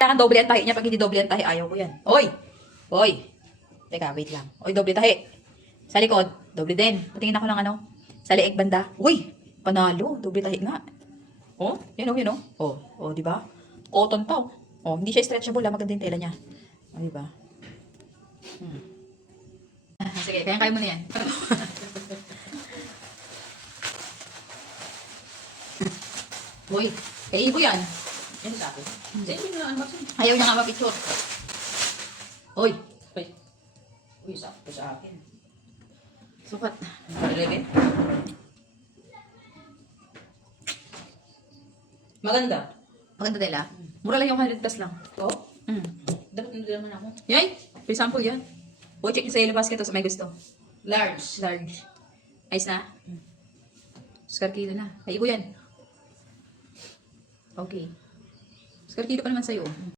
Kailangan doble ang tahi niya. Pag hindi doble ang tahi, ayaw ko yan. Oy! Oy! Teka, wait lang. Oy, doble tahi. Sa likod, doble din. Patingin ako ng ano. Sa leeg banda. Uy! Panalo. Doble tahi nga. Oh, yun o, yun o. Oh, oh, di ba? Cotton to. Oh, hindi siya stretchable. Maganda yung tela niya. Oh, di ba? Sige, kaya mo na yan. Uy, kainin ko yan. Yan sa akin. Hindi na unboxing. Ayaw niya nga mapicture. Uy, Uy. Uy, sakto sa akin. sukat. 11. Maganda. Maganda tela. Mura lang yung 100 plus lang. Oo. Mm. Dapat hindi naman ako. Yay! For example, yan. O, check nyo sa yellow basket sa may gusto. Large. Large. Ayos na? Scar kilo na. Ay, ko yan. Okay. Scar kilo pa naman sa'yo.